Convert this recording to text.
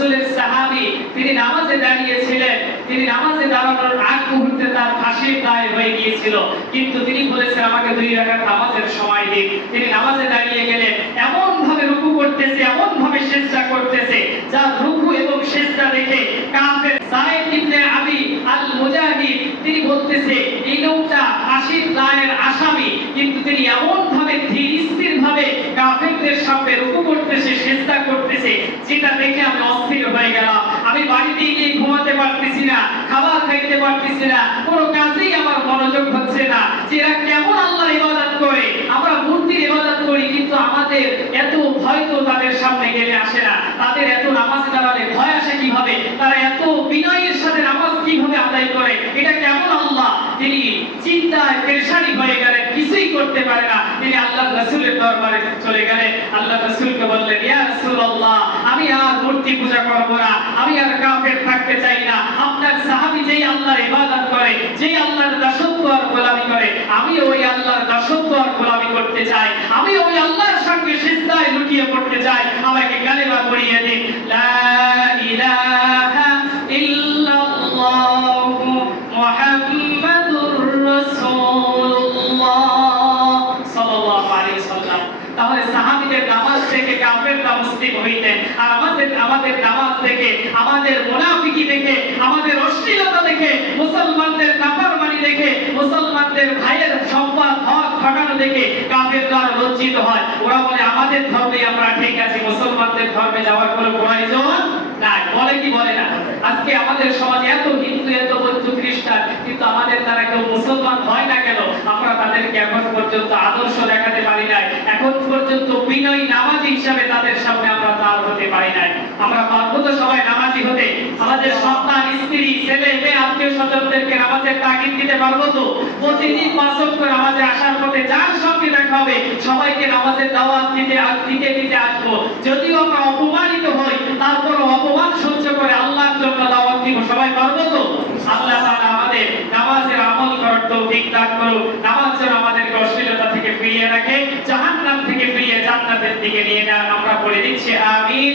রাসূলের সাহাবী, তিনি নামাজে দাঁড়িয়েছিলেন। তিনি নামাজে দাঁড়ানোর আগ মুহূর্তে তার ফাঁসির দায় হয়ে গিয়েছিল, কিন্তু তিনি বলেছেন আমাকে 2 রাকাত নামাজের সময় দিন। তিনি নামাজে দাঁড়িয়ে গেলেন, এমন ভাবে রুকু করতেছে, এমন ভাবে সিজদা করতেছে, যা রুকু এবং সিজদা দেখে কাফের সাইদ ইবনে আবি আল মুজাহিদ তিনি বলতেছে এই লোকটা ফাঁসির দায়ের আসামি, কিন্তু তিনি এমন ভাবে ধীর স্থির ভাবে কাফেরদের সামনে রুকু করতেছে, সিজদা করতেছে, যেটা দেখে আমি অস্থির হয়ে গেলাম। আমি বাড়িতে গিয়ে ঘুমাতে পারতেছি না, খাবার খাইতে পারতেছি না, কোনো কাজেই আমার মনোযোগ হচ্ছে না। যে এরা কেমন আল্লাহর ইবাদত করে, আমরা মূর্তির ইবাদত করি, কিন্তু আমাদের এত ভয় তো তাদের সামনে গেলে আসে না। তাদের এত নামাজ দাঁড়ালে ভয় আসে কিভাবে, তারা এত বিনয়ের সাথে নামাজ কিভাবে আদায় করে, এটা কেমন আল্লাহ। তিনি চিন্তায় পেরেশানি হয়ে গেলেন, কিছুই করতে পারে না। তিনি আল্লাহর রাসূলের দরবারে চলে গেলেন। আল্লাহর রাসূলকে বললেন, ইয়া রাসূলুল্লাহ, আমি আর মূর্তি পূজা করব না, আমি আর কাফের থাকতে চাই না। আপনার সাহাবী যেই আল্লাহর ইবাদত করে, যেই আল্লাহর দাসত্ব আর গোলামি করে, আমি ওই আল্লাহর দাসত্ব আর গোলামি করতে চাই, আমি ওই আল্লাহর সঙ্গে সিজদায় লুটিয়ে পড়তে চাই। আমাকে কালেমা পড়িয়ে দিন, লা ইলাহা ইল্লাল্লাহু মুহাম্মাদুর রাসূলুল্লাহ সাল্লাল্লাহু আলাইহি ওয়াসাল্লাম। তাহলে সাহাবীদের নামাজ থেকে কাফেররা মুসলিম হইতেন, আর আমাদের নামাজ থেকে, আমাদের মুনাফিকি দেখে, আমাদের অশ্লীলতা দেখে, মুসলমানদের নাফরমানি দেখে, মুসলমানদের ভাইয়ের সম্পদ হক ভাগানো দেখে কাফেররা লজ্জিত হয়। ওরা বলে আমাদের ধর্মে আমরা ঠিক আছি, মুসলমানদের ধর্মে যাওয়ার কোনো প্রয়োজন নাই। বলে কি বলে না? আজকে আমাদের সমাজে এত হিন্দু, এত বৌদ্ধ, খ্রিস্টান, কিন্তু আমাদের দ্বারা কেউ মুসলমান হয় না কেন? আমরা তাদেরকে এখন পর্যন্ত আদর্শ দেখাতে পারি নাই, এখন পর্যন্ত বিনয়ী নামাজি হিসাবে তাদের সামনে আমরা দাঁড় হতে পারি নাই। আমরা পারবো তো সবাই নামাজি হতে? আমাদের সন্তান, স্ত্রী, ছেলে মেয়ে, আত্মীয় স্বজনদেরকে নামাজের তাগিদ দিতে পারবো তো? প্রতিদিন 5 ওয়াক্ত নামাজে আসার পথে যার সঙ্গে দেখা হবে সবাইকে নামাজের দাওয়াত দিতে আসবো। যদিও আমরা অপমানিত হই, তারপর অপমান সহ্য করে আল্লাহর জন্য দাওয়াত দিব। সবাই পারবো তো? আল্লাহ তাআলা আমাদের নামাজের আমল করার তৌফিক দান করুন। নামাজ যেন আমাদেরকে অশ্লীলতা থেকে ফিরিয়ে রাখে, জাহান্নাম থেকে ফিরিয়ে জান্নাতের দিকে নিয়ে যায়। আমরা পড়ে দিচ্ছি আমিন।